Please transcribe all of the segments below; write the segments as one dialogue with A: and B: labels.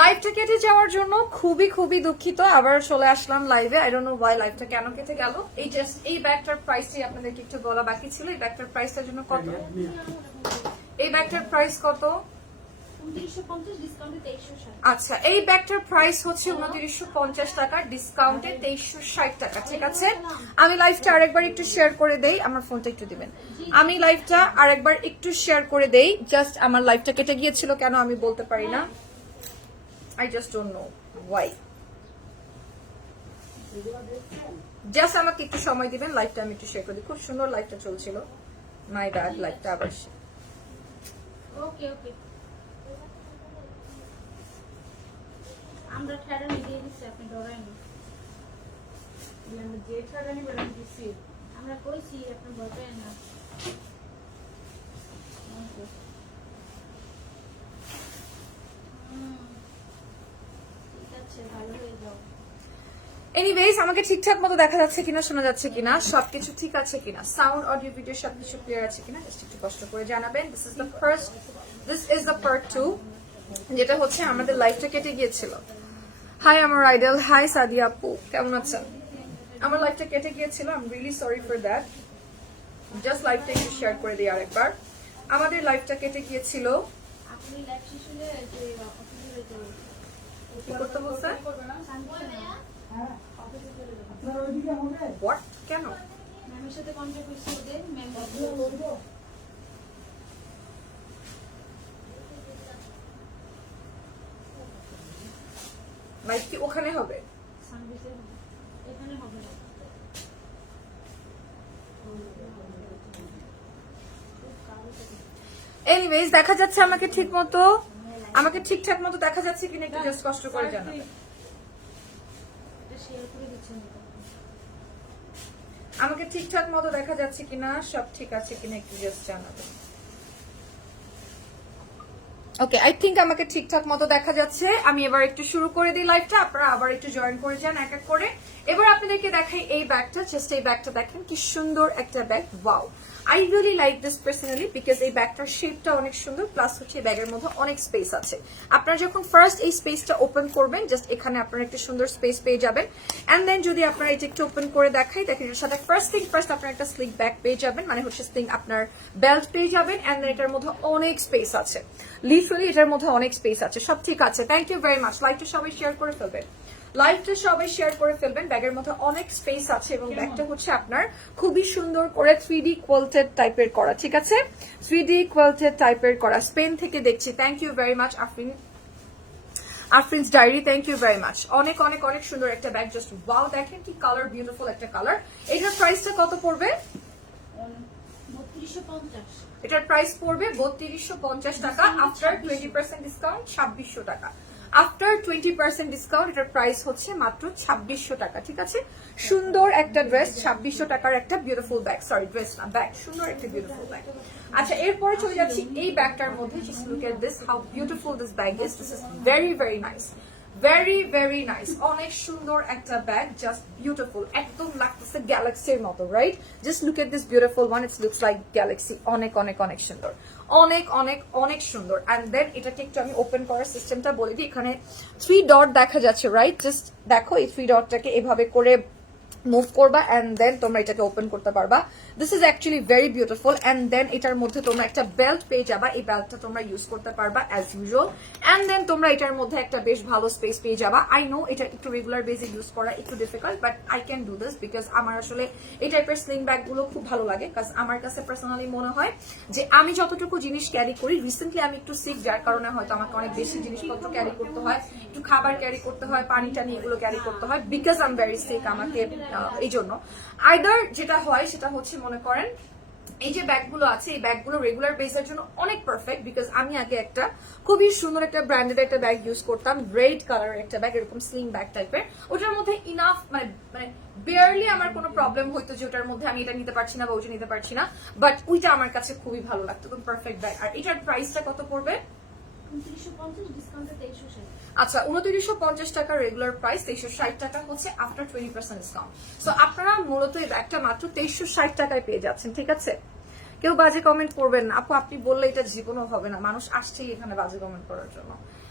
A: লাইভটা কেটে যাওয়ার জন্য খুবই খুবই দুঃখিত। আবার চলে আসলাম লাইভে আই ডোন্ট নো ওয়াই লাইভটা কেন কেটে গেল। এই জাস্ট এই ব্যাগটার প্রাইসটাই আপনাদেরকে একটু বলা বাকি ছিল। এই ব্যাগটার প্রাইসটার জন্য কত? এই ব্যাগটার প্রাইস কত? আচ্ছা এই ব্যাগটার প্রাইস হচ্ছে উনত্রিশশো পঞ্চাশ টাকা। ডিসকাউন্টে তেইশশো ষাট টাকা, ঠিক আছে? আমি লাইভটা আরেকবার একটু শেয়ার করে দেই। আমার ফোনটা একটু দিবেন। আমি লাইভটা আরেকবার একটু শেয়ার করে দেই। জাস্ট আমার লাইভটা কেটে গিয়েছিল কেন আমি বলতে পারি না। I just don't know why just আমাকে একটু সময় দিবেন লাইভটা আমি একটু শেয়ার করে খুব সুন্দর লাইভটা চলছিল। মাই ব্যাড লাইভটা আবার
B: ওকে ওকে আমরা ঠেরা দিয়ে দিচ্ছি আপনি ডরাই না আমরা কইছি আপনি পেয়েন না Okay. হুম। ঠিক আছে ভালো হয়ে যাও
A: এনিওয়েজ আমাকে ঠিকঠাক মতো দেখা যাচ্ছে কিনা শোনা যাচ্ছে কিনা সবকিছু ঠিক আছে কিনা সাউন্ড অডিও ভিডিও সবকিছু ক্লিয়ার আছে কিনা জাস্ট একটু কষ্ট করে জানাবেন। This is the first this is the part two যেটা হচ্ছে আমাদের লাইফটা কেটে গিয়েছিল। হাই আমার আইডল। হাই সাদিয়া আপু। কেমন আছেন? আমার লাইফটা কেটে গিয়েছিল I am really sorry for that just লাইফটা একটু শেয়ার করে দিই আরেকবার। আমাদের লাইফটা কেটে গিয়েছিল। করতে বলছে
B: অফিসে চলে যাব
A: হোয়াট কেন?
B: ম্যামের সাথে কন্ট্যাক্ট করছি ওদের ম্যাম
A: লাইফ কি ওখানে হবে?
B: এখানে হবে না।
A: এনিওয়েজ দেখা যাচ্ছে আমাকে ঠিক মতো আমাকে ঠিকঠাক মতো দেখা যাচ্ছে কিনা একটু জাস্ট কষ্ট করে জানাবেন
B: এটা শেয়ার করে দিচ্ছেন
A: আমাকে ঠিকঠাক মতো দেখা যাচ্ছে কিনা, সব ঠিক আছে কিনা একটু জাস্ট জানাবেন। ওকে আই থিঙ্ক আমাকে ঠিকঠাক মতো দেখা যাচ্ছে। আমি এবার একটু শুরু করে দিই লাইভটা আপনারা আবার একটু জয়েন করে যান এক এক করে। এবার আপনাদেরকে দেখাই এই ব্যাগটা জাস্ট এই ব্যাগটা দেখেন কি সুন্দর একটা bag wow I really like this personally because এই ব্যাগটার শেপটা অনেক সুন্দর প্লাস হচ্ছে এই ব্যাগের মধ্যে অনেক স্পেস আছে। আপনারা যখন ফার্স্ট এই স্পেসটা ওপেন করবেন জাস্ট এখানে আপনারা একটা সুন্দর স্পেস পেয়ে যাবেন। অ্যান্ড দেন যদি আপনারা এটা একটু ওপেন করে দেখাই, দেখেন এর সাথে ফার্স্ট থিং ফার্স্ট আপনারা একটা স্লিক ব্যাগ পেয়ে যাবেন মানে হচ্ছে স্লিং আপনার বেল্ট পেয়ে যাবেন। অ্যান্ড দেন এটার মধ্যে অনেক স্পেস আছে। লিটারালি এটার মধ্যে অনেক স্পেস আছে। সব ঠিক আছে। থ্যাংক ইউ ভেরি মাচ লাইভটা সবাই শেয়ার করে ফেলবেন। লাইভটা সবাই শেয়ার করে ফেলবেন। ব্যাগের মধ্যে অনেক স্পেস আছে এবং ব্যাগটা হচ্ছে আপনার খুবই সুন্দর করে থ্রি ডি কোয়ালটেড টাইপের করা ঠিক আছে? থ্রি ডি কোয়ালটেড টাইপের করা। স্পেন থেকে দেখছি। Thank you very much Afrin Afrin's diary thank you very much অনেক অনেক অনেক সুন্দর একটা ব্যাগ জাস্ট ওয়াও দেখেন কি কালার বিউটিফুল একটা কালার এটার প্রাইসটা কত পড়বে? এটার প্রাইস পড়বে বত্রিশশো পঞ্চাশ টাকা। আফটার টোয়েন্টি পার্সেন্ট ডিসকাউন্ট ছাব্বিশশো টাকা। আফটার টোয়েন্টি পার্সেন্ট ডিসকাউন্ট এটার প্রাইস হচ্ছে মাত্র ছাব্বিশশো টাকা, ঠিক আছে? সুন্দর একটা ড্রেস ছাব্বিশশো টাকার একটা বিউটিফুল ব্যাগ সরি ড্রেস না ব্যাগ সুন্দর একটা বিউটিফুল ব্যাগ আচ্ছা এরপরে চলে যাচ্ছি এই ব্যাগটার মধ্যে look at this how beautiful this bag is this very very nice very very nice অনেক সুন্দর একটা ব্যাগ জাস্ট বিউটিফুল একদম লাগতেছে গ্যালাক্সির মতো right just look at this beautiful one it's looks like galaxy অনেক অনেক অনেক সুন্দর। অনেক অনেক অনেক সুন্দর। অ্যান্ড দেন এটাকে একটু আমি ওপেন করার সিস্টেমটা বলে দিই। এখানে থ্রি ডট দেখা যাচ্ছে রাইট জাস্ট দেখো এই থ্রি ডটটাকে এভাবে করে মুভ করবা অ্যান্ড দেন তোমরা এটাকে ওপেন করতে পারবা। This is actually very beautiful and then এটার মধ্যে তোমরা একটা বেল্ট পেয়ে যাবা। এই বেল্টটা তোমরা ইউজ করতে পারবা অ্যাজ ইউজুয়াল অ্যান্ড দেন তোমরা এটার মধ্যে একটা বেশ ভালো স্পেস পেয়ে যাবা। আই নো এটা একটু রেগুলার বেসে ইউজ করা একটু difficult but I can do this because আমার আসলে এই টাইপের স্লিং ব্যাগগুলো খুব ভালো লাগে। কাজ আমার কাছে পার্সোনালি মনে হয় যে আমি যতটুকু জিনিস ক্যারি করি রিসেন্টলি আমি একটু সিক যার কারণে হয়তো আমাকে অনেক বেশি জিনিসপত্র ক্যারি করতে হয়। একটু খাবার ক্যারি করতে হয়, পানি টানি এগুলো ক্যারি করতে হয়। বিকজ আম ভেরি সিক আমাকে এই জন্য। আইদার যেটা হয়, সেটা হচ্ছে মনে করেন, এই যে ব্যাগগুলো আছে, এই ব্যাগগুলো রেগুলার বেসের জন্য অনেক পারফেক্ট বিকজ আমি আগে একটা খুবই সুন্দর একটা ব্র্যান্ডেড একটা ব্যাগ ইউজ করতাম রেড কালারের একটা ব্যাগ এরকম স্লিং ব্যাগ টাইপের ওটার মধ্যে ইনাফ মানে মানে বিয়ারলি আমার কোনো প্রবলেম হইতো যে ওটার মধ্যে আমি এটা নিতে পারছি না বা ওইটা নিতে পারছি না বাট ওইটা আমার কাছে খুবই ভালো লাগতো পারফেক্ট ব্যাগ আর এটার প্রাইসটা কত পড়বে?
B: পঞ্চাশ ডিসকাউন্টে
A: আচ্ছা উনত্রিশশো পঞ্চাশ টাকা রেগুলার প্রাইস তেইশশো ষাট টাকা হচ্ছে after twenty percent discount so আপনারা মূলত এই ব্যাগটা মাত্র তেইশশো ষাট টাকায় পেয়ে যাচ্ছেন ঠিক আছে? কেউ বাজে কমেন্ট করবেন না। আপু আপনি বললে এটা জীবনও হবে না। মানুষ আসছেই এখানে বাজে কমেন্ট করার জন্য।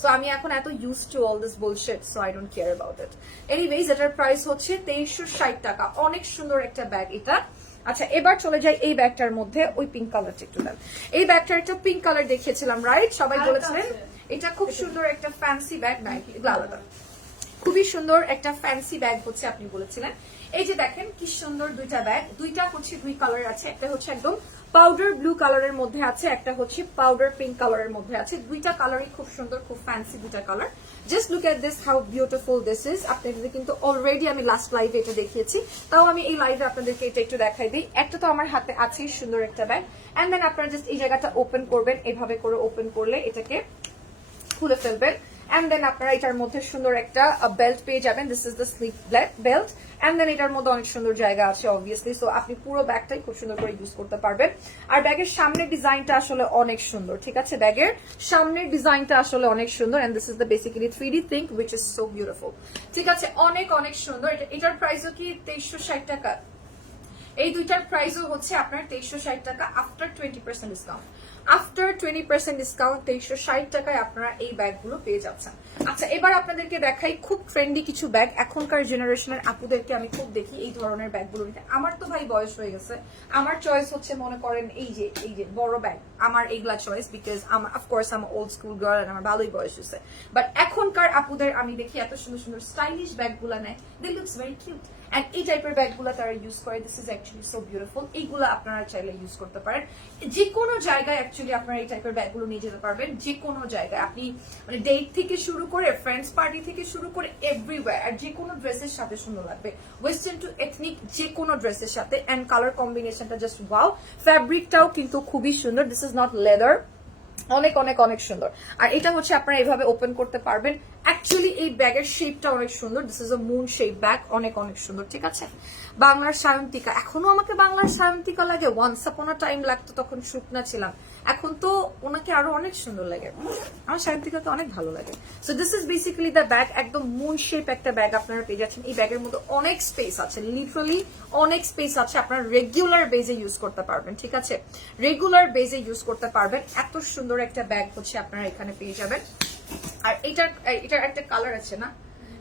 A: সো আমি এখন এত use to all this bullshit so I don't care about it anyways এটার প্রাইস হচ্ছে তেইশশো ষাট টাকা। অনেক সুন্দর একটা ব্যাগ এটা। আচ্ছা এবার চলে যাই এই ব্যাগটার মধ্যে। ওই পিঙ্ক কালারটা একটু দেন। এই ব্যাগটার একটা পিঙ্ক কালার দেখিয়েছিলাম রাইট সবাই বলেছিলেন। এটা খুব সুন্দর একটা ফ্যান্সি ব্যাগ নাই এগুলো আলাদা। খুবই সুন্দর একটা ফ্যান্সি ব্যাগ হচ্ছে আপনি বলেছিলেন। এই যে দেখেন, কি সুন্দর দুইটা ব্যাগ দুইটা হচ্ছে দুই কালার আছে, একটা হচ্ছে একদম পাউডার ব্লু কালারের মধ্যে আছে, একটা হচ্ছে পাউডার পিঙ্ক কালারের মধ্যে আছে। দুইটা কালারই খুব সুন্দর, খুব ফ্যান্সি দুইটা colour just look at this how beautiful this is আপনাদের কিন্তু অলরেডি আমি লাস্ট লাইভে এটা দেখিয়েছি। তাও আমি এই লাইভে আপনাদেরকে এটা একটু দেখাই দিই। একটা তো আমার হাতে আছেই, সুন্দর একটা ব্যাগ অ্যান্ড দেন আপনারা জাস্ট এই জায়গাটা ওপেন করবেন, এভাবে করে ওপেন করলে এটাকে খুলে ফেলবেন। এন্ড দেন আপনারা এটার মধ্যে সুন্দর একটা বেল্ট পেয়ে যাবেন। This is the slip belt and then এটার মধ্যে অনেক সুন্দর জায়গা আছে অবভিয়াসলি সো আপনি পুরো ব্যাগটাই খুব সুন্দর করে ইউজ করতে পারবেন। আর ব্যাগের সামনের ডিজাইনটা আসলে অনেক সুন্দর, ঠিক আছে? ব্যাগের সামনের ডিজাইনটা আসলে অনেক সুন্দর। And this is the basically three D think which is so beautiful ঠিক আছে? অনেক অনেক সুন্দর। এটার প্রাইসও কি তেইশশো ষাট টাকা? এই দুইটার প্রাইসও হচ্ছে আপনার তেইশশো ষাট টাকা after twenty percent discount after twenty percent discount তেইশশো ষাট টাকায় আপনারা এই ব্যাগগুলো পেয়ে যাচ্ছেন। আচ্ছা এবার আপনাদেরকে দেখাই খুব ট্রেন্ডি কিছু ব্যাগ। এখনকার জেনারেশনের আপুদেরকে আমি খুব দেখি এই ধরনের ব্যাগগুলো নিতে। আমার তো ভাই বয়স হয়ে গেছে। আমার চয়েস হচ্ছে, মনে করেন, এই যে এই যে, বড় ব্যাগ। আমার এইগুলা চয়েস বিকজ আমার অফকোর্স আমার ওল্ড স্কুল গার্ল আমার ভালোই বয়স হয়েছে। বাট এখনকার আপুদের আমি দেখি এত সুন্দর সুন্দর স্টাইলিশ ব্যাগগুলো নেয়। They looks very cute and এই টাইপের ব্যাগগুলো তারা ইউজ করে। This is actually so beautiful এইগুলো আপনারা চাইলে ইউজ করতে পারেন। যে কোনো জায়গায় অ্যাকচুয়ালি আপনারা এই টাইপের ব্যাগগুলো নিয়ে যেতে পারবেন। যে কোনো জায়গায়। আপনি মানে ডেট থেকে শুরু করে ফ্রেন্ডস পার্টি থেকে শুরু করে এভরিওয়্যার আর যে কোনো ড্রেসের সাথে সুন্দর লাগবে। ওয়েস্টার্ন টু এথনিক যে কোনো ড্রেসের সাথে। অ্যান্ড কালার কম্বিনেশনটা জাস্ট ওয়াও ফ্যাব্রিকটাও কিন্তু খুবই সুন্দর। দিস ইজ নট লেদার অনেক অনেক অনেক সুন্দর। আর এটা হচ্ছে আপনারা এভাবে ওপেন করতে পারবেন। অ্যাকচুয়ালি এই ব্যাগের শেপটা অনেক সুন্দর। This is moon shape bag অনেক অনেক সুন্দর, ঠিক আছে? বাংলার সায়ন্তিকা। এখনও আমাকে বাংলার সায়ন্তিকা লাগে। ওয়ান্স আপন টাইম লাগতো, তখন শুকনা ছিলাম। এখন তো ওনাকে আরও অনেক সুন্দর লাগে। আমার সায়ন্তিকাকে অনেক ভালো লাগে। So this is basically the bag একদম মুন শেপ একটা ব্যাগ আপনারা পেয়ে যাচ্ছেন। এই ব্যাগের মধ্যে অনেক স্পেস আছে। লিটারালি অনেক স্পেস আছে। আপনারা রেগুলার বেজে ইউজ করতে পারবেন, ঠিক আছে? রেগুলার বেজে ইউজ করতে পারবেন। এত সুন্দর একটা ব্যাগ হচ্ছে, আপনারা এখানে পেয়ে যাবেন। আর এটার এটার একটা কালার আছে না?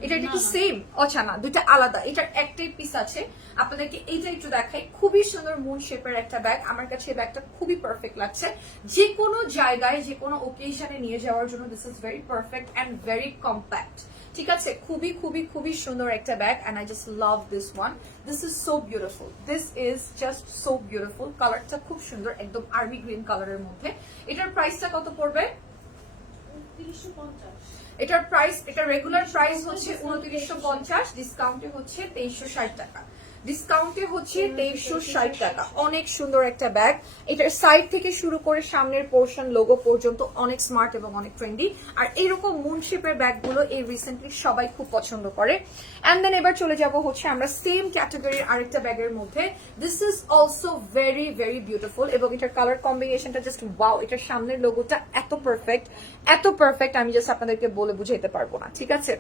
A: এটা একটু সেম আচ্ছা না দুইটা আলাদা। এটার একটাই পিস আছে। আপনাদেরকে এইটা একটু দেখাই। খুবই সুন্দর মুন শেপের একটা ব্যাগ আমার কাছে এই ব্যাগটা খুবই পারফেক্ট লাগছে। যে কোনো জায়গায় যে কোনো ওকেশনে নিয়ে যাওয়ার জন্য this is very perfect and very compact ঠিক আছে? খুবই খুবই খুবই সুন্দর একটা bag and I just love this one this is so beautiful this is just so beautiful কালারটা খুব সুন্দর একদম আর্মি গ্রিন কালারের মধ্যে। এটার প্রাইসটা কত পড়বে?
B: পঞ্চাশ।
A: এটার প্রাইস এটা রেগুলার প্রাইস হচ্ছে উনত্রিশশো পঞ্চাশ ডিসকাউন্টে হচ্ছে তেইশশো ষাট টাকা। ডিসকাউন্টে হচ্ছে তেইশশো ষাট টাকা। অনেক সুন্দর একটা ব্যাগ এটার সাইড থেকে শুরু করে সামনের পোর্শন লোগো পর্যন্ত অনেক স্মার্ট এবং অনেক ট্রেন্ডি আর এইরকম মুন শেপের ব্যাগগুলো এই রিসেন্টলি সবাই খুব পছন্দ করে। অ্যান্ড দেন এবার চলে যাব হচ্ছে আমরা সেম ক্যাটাগরির আরেকটা ব্যাগের মধ্যে। This is also very very beautiful এবং এটার কালার কম্বিনেশনটা জাস্ট ওয়াও এটার সামনের লোগোটা এত পারফেক্ট এত পারফেক্ট আমি জাস্ট আপনাদেরকে বলে বুঝাইতে পারব না, ঠিক আছে?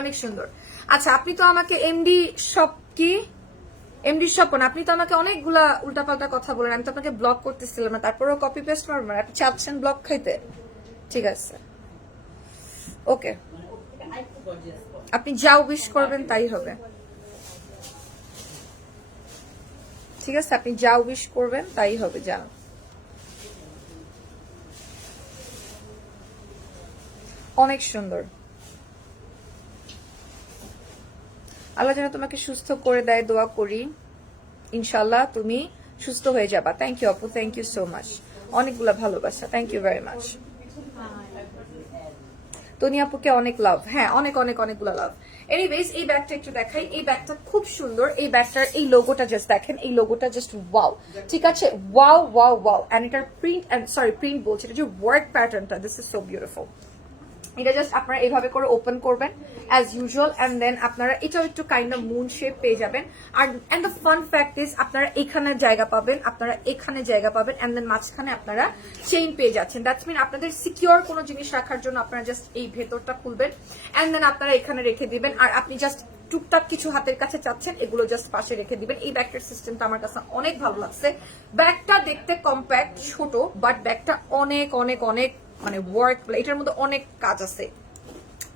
A: অনেক সুন্দর। আচ্ছা আপনি তো আমাকে এমডি সব কি? এমডি স্বপন, আপনি তো আমাকে অনেকগুলা উল্টাপাল্টা কথা বলেন, আমি তো আপনাকে ব্লক করতেছিলাম না, তারপরেও কপি পেস্ট মারবেন না। আপনি চাচ্ছেন ব্লক খাইতে? ঠিক আছে। ওকে। আপনি যা উইশ করবেন তাই হবে। ঠিক আছে, আপনি যা উইশ করবেন তাই হবে, যা। অনেক সুন্দর। আল্লাহ যেন তোমাকে সুস্থ করে দেয়, দোয়া করি। ইনশাল্লাহ তুমি সুস্থ হয়ে যাবা। থ্যাংক ইউ আপু থ্যাংক ইউ সো মাচ অনেকগুলা ভালোবাসা। Thank you very much Toni আপুকে অনেক লাভ হ্যাঁ অনেক অনেক, অনেকগুলো লাভ এনিওয়েজ এই ব্যাগটা একটু দেখাই। এই ব্যাগটা খুব সুন্দর। এই ব্যাগটার এই লোগোটা জাস্ট দেখেন। এই লোগোটা জাস্ট ওয়াও ঠিক আছে? ওয়াও ওয়াও ওয়াও এন্ড এটার প্রিন্ট সরি প্রিন্ট বলছি, এটা যে ওয়ার্ক প্যাটার্নটা দিস ইজ সো বিউটিফুল এটা জাস্ট আপনারা এইভাবে করে ওপেন করবেন অ্যাজ ইউজুয়াল অ্যান্ড দেন আপনারা এটাও একটু কাইন্ড অফ মুন শেপ পেয়ে যাবেন। আর and the fun fact is আপনারা এখানে জায়গা পাবেন, আপনারা এখানে জায়গা পাবেন অ্যান্ড দেন মাঝখানে আপনারা চেইন পেয়ে যাচ্ছেন। দ্যাটস মিন আপনাদের সিকিউর কোনো জিনিস রাখার জন্য আপনারা জাস্ট এই ভেতরটা খুলবেন অ্যান্ড দেন আপনারা এখানে রেখে দিবেন। আর আপনি জাস্ট টুকটাক কিছু হাতের কাছে চাচ্ছেন, এগুলো জাস্ট পাশে রেখে দিবেন। এই ব্যাগটার সিস্টেমটা আমার কাছে অনেক ভালো লাগছে। ব্যাগটা দেখতে কম্প্যাক্ট ছোট বাট ব্যাগটা অনেক অনেক অনেক মানে ওয়ার্ক এটার মধ্যে অনেক কাজ আছে।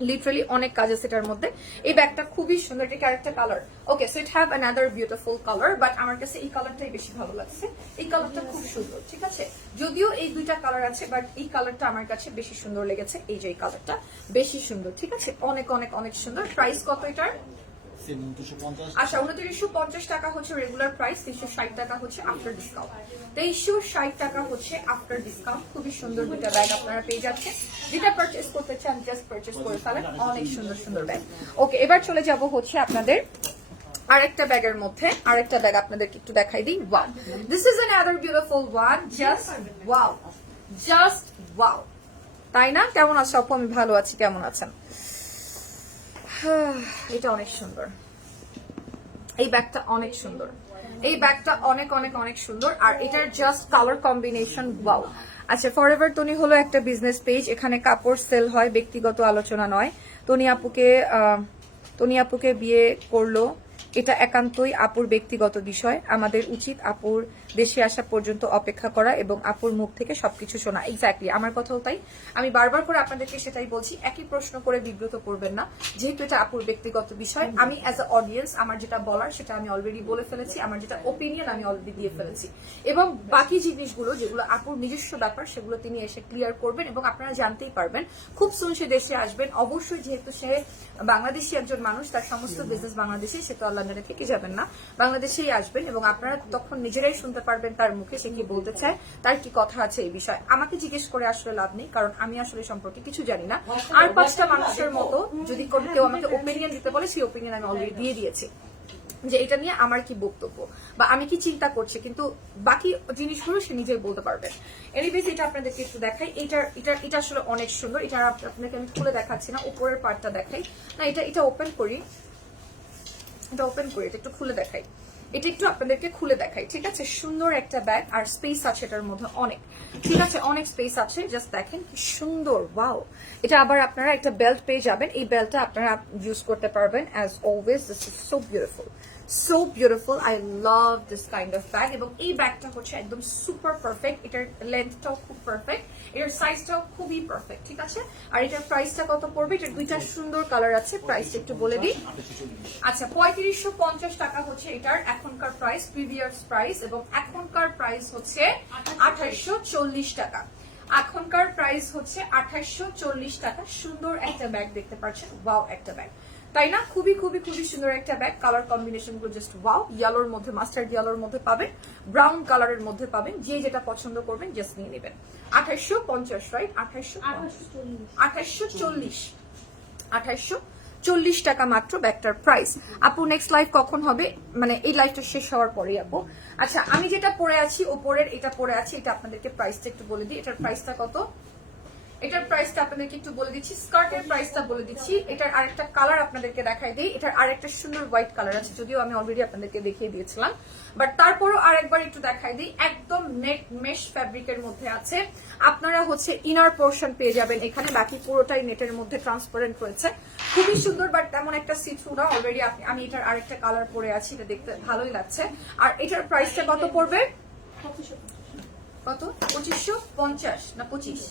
A: লিটারালি অনেক কাজ আছে এটার মধ্যে। এই ব্যাগটা খুবই সুন্দর, এটা character colour okay so it have another beautiful colour but আমার কাছে এই কালারটাই বেশি ভালো লাগছে। এই কালারটা খুব সুন্দর, ঠিক আছে? যদিও এই দুইটা কালার আছে বাট এই কালারটা আমার কাছে বেশি সুন্দর লেগেছে। এই যে এই কালারটা বেশি সুন্দর, ঠিক আছে? অনেক অনেক অনেক সুন্দর। প্রাইস কত এটার? আচ্ছা উনত্রিশশো পঞ্চাশ টাকা হচ্ছে রেগুলার প্রাইস তিনশো ষাট টাকা হচ্ছে আফটার ডিসকাউন্ট তেইশশো ষাট টাকা হচ্ছে আফটার ডিসকাউন্ট খুবই সুন্দর দুটা ব্যাগ আপনারা পেয়ে যাচ্ছেন। যেটা করতে চান জাস্ট করে ফেলেন। অনেক সুন্দর সুন্দর ব্যাগ ওকে এবার চলে যাব হচ্ছে আপনাদের আরেকটা ব্যাগের মধ্যে। আরেকটা ব্যাগ আপনাদেরকে একটু দেখাই দিই। Wow this is other beautiful one just wow just wow তাই না? কেমন আছো আপু? আমি ভালো আছি, কেমন আছেন? এটা অনেক সুন্দর। এই ব্যাগটা অনেক সুন্দর। এই ব্যাগটা অনেক অনেক অনেক সুন্দর। আর এটার জাস্ট কালার কম্বিনেশন ওয়াও আচ্ছা ফর এভার টনি হলো একটা বিজনেস পেজ এখানে কাপড় সেল হয়, ব্যক্তিগত আলোচনা নয়। টনি আপুকে তনি আপুকে বিয়ে করল। এটা একান্তই আপুর ব্যক্তিগত বিষয়। আমাদের উচিত আপুর দেশে আসা পর্যন্ত অপেক্ষা করা এবং আপুর মুখ থেকে সবকিছু শোনা। এক্স্যাক্টলি আমার কথাও তাই। আমি বারবার করে আপনাদেরকে সেটাই বলছি, একই প্রশ্ন করে বিব্রত করবেন না। যেহেতু এটা আপুর ব্যক্তিগত বিষয়, আমি অ্যাজ আ অডিয়েন্স আমার যেটা বলার সেটা আমি অলরেডি বলে ফেলেছি, আমার যেটা ওপিনিয়ন আমি অলরেডি দিয়ে ফেলেছি। এবং বাকি জিনিসগুলো যেগুলো আপুর নিজস্ব ব্যাপার, সেগুলো তিনি এসে ক্লিয়ার করবেন এবং আপনারা জানতেই পারবেন। খুব সুন সে দেশে আসবেন। অবশ্যই যেহেতু সে বাংলাদেশি একজন মানুষ, তার সমস্ত বিজনেস বাংলাদেশে সে তো আর লন্ডনে থেকে যাবেন না। বাংলাদেশেই আসবেন এবং আপনারা তখন নিজেরাই শুনতে পারবেন তার মুখে সে কি বলতে চায়, তার কি কথা আছে এই বিষয়ে। আমাকে জিজ্ঞেস করে আসলে লাভ নেই, কারণ আমি আসলে সম্পর্কে কিছু জানি না। আর পাঁচটা মানুষের মতো যদি কেউ আমাকে ওপিনিয়ন দিতে বলে, সেই ওপিনিয়ন আমি অলরেডি দিয়ে দিয়েছি, যে এটা নিয়ে আমার কি বক্তব্য বা আমি কি চিন্তা করছি। কিন্তু বাকি জিনিসগুলো সে নিজেই বলতে পারবে। এনিওয়েজ এটা আপনাদেরকে একটু দেখাই। এটা এটা এটা আসলে অনেক সুন্দর। এটা আপনাকে আমি খুলে দেখাচ্ছি না, উপরের পার্টটা দেখাই। না, এটা এটা ওপেন করি। এটা ওপেন করি, এটা একটু খুলে দেখাই। এটা একটু আপনাদেরকে খুলে দেখাই, ঠিক আছে? সুন্দর একটা ব্যাগ আর স্পেস আছে এটার মধ্যে অনেক। ঠিক আছে, অনেক স্পেস আছে জাস্ট দেখেন কি সুন্দর ওয়াও এটা আবার আপনারা একটা বেল্ট পেয়ে যাবেন, এই বেল্টটা আপনারা ইউজ করতে পারবেন as always this is so beautiful so beautiful I love this kind of bag এবং এই ব্যাগটা হচ্ছে একদম সুপার পারফেক্ট এটার লেন্থটাও খুব পারফেক্ট এটার সাইজটাও খুবই পারফেক্ট ঠিক আছে? আর এটার প্রাইসটা কত পড়বে? এটার দুইটা সুন্দর কালার আছে প্রাইসটা একটু বলে দিই। আচ্ছা পঁয়ত্রিশশো পঞ্চাশ টাকা হচ্ছে এটার এখনকার প্রাইস প্রিভিয়াস প্রাইস এবং এখনকার প্রাইস হচ্ছে আঠাইশশো চল্লিশ টাকা। এখনকার প্রাইস হচ্ছে আঠাইশশো চল্লিশ টাকা। সুন্দর একটা ব্যাগ দেখতে পাচ্ছেন। ওয়াও একটা ব্যাগ তাই না? খুবই খুবই খুবই সুন্দর একটা ব্যাগ কালার কম্বিনেশনগুলো জাস্ট ওয়াও ইয়ালোর মধ্যে মাস্টার্ড ইয়েলোর মধ্যে পাবেন ব্রাউন কালারের মধ্যে পাবেন যে যেটা পছন্দ করবেন জাস্ট নিয়ে নেবেন। আঠাইশশো পঞ্চাশ রাইট আঠাইশশো
B: আঠাশশো চল্লিশ।
A: আঠাইশশো চল্লিশ। টাকা মাত্র ব্যাগটার প্রাইস আপু নেক্সট লাইফ কখন হবে? মানে এই লাইফটা শেষ হওয়ার পরেই আপু। আচ্ছা আমি যেটা পরে আছি ওপরের এটা পরে আছি এটা আপনাদেরকে প্রাইসটা একটু বলে দিই। এটার প্রাইসটা কত? এটার প্রাইসটা আপনাদেরকে একটু বলে দিচ্ছি। স্কার্টের প্রাইসটা বলে দিচ্ছি। এটার আরেকটা কালার আপনাদেরকে দেখাই দিই। এটার আরেকটা সুন্দর হোয়াইট কালার আছে যদিও আমি অলরেডি আপনাদেরকে দেখিয়ে দিয়েছিলাম। বাট তারপরও আরেকবার একটু দেখাই দিই। একদম নেট মেশ ফ্যাব্রিকের মধ্যে আছে। আপনারা হচ্ছে ইনার পোর্শন পেয়ে যাবেন এখানে। বাকি পুরোটাই নেটের মধ্যে ট্রান্সপারেন্ট রয়েছে। খুবই সুন্দর বাট তেমন একটা সিথ্রু না। অলরেডি আমি এটার আরেকটা কালার পরে আছি। এটা দেখতে ভালোই লাগছে। আর এটার প্রাইসটা কত পড়বে? কত? পঁচিশশো পঞ্চাশ না পঁচিশ?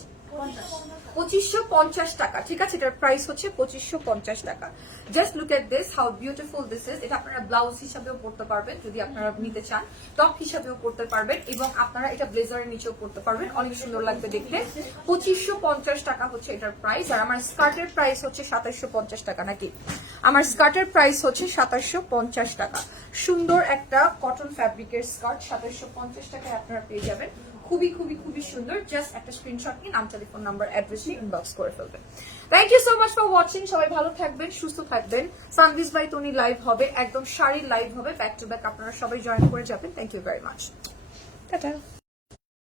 A: পঁচিশশো পঞ্চাশ টাকা, ঠিক আছে? এটার প্রাইস হচ্ছে পঁচিশশো পঞ্চাশ টাকা। Just look at this how beautiful this is এটা আপনারা ব্লাউজ হিসাবেও পড়তে পারবেন, যদি আপনারা নিতে চান। টপ হিসাবেও পড়তে পারবেন এবং আপনারা এটা ব্লেজারের নিচেও পড়তে পারবেন। অনেক সুন্দর লাগবে দেখতে। পঁচিশশো পঞ্চাশ টাকা হচ্ছে এটার প্রাইস আর আমার স্কার্টের প্রাইস হচ্ছে সাতাশশো পঞ্চাশ টাকা নাকি? আমার স্কার্টের প্রাইস হচ্ছে সাতাশশো পঞ্চাশ টাকা। সুন্দর একটা কটন ফ্যাব্রিকের স্কার্ট সাতাশশো পঞ্চাশ টাকায় আপনারা পেয়ে যাবেন। খুবই খুবই খুবই সুন্দর। জাস্ট একটা স্ক্রিনশট নিয়ে নাম টেলিফোন নাম্বার অ্যাড্রেস নিয়ে ইনবক্স করে ফেলবেন। Thank you so much for watching সবাই ভালো থাকবেন, সুস্থ থাকবেন। সানভিস বাই টনি লাইভ হবে, একদম শাড়ির লাইভ হবে ব্যাক টু ব্যাক আপনারা সবাই জয়েন করে যাবেন। Thank you very much tata.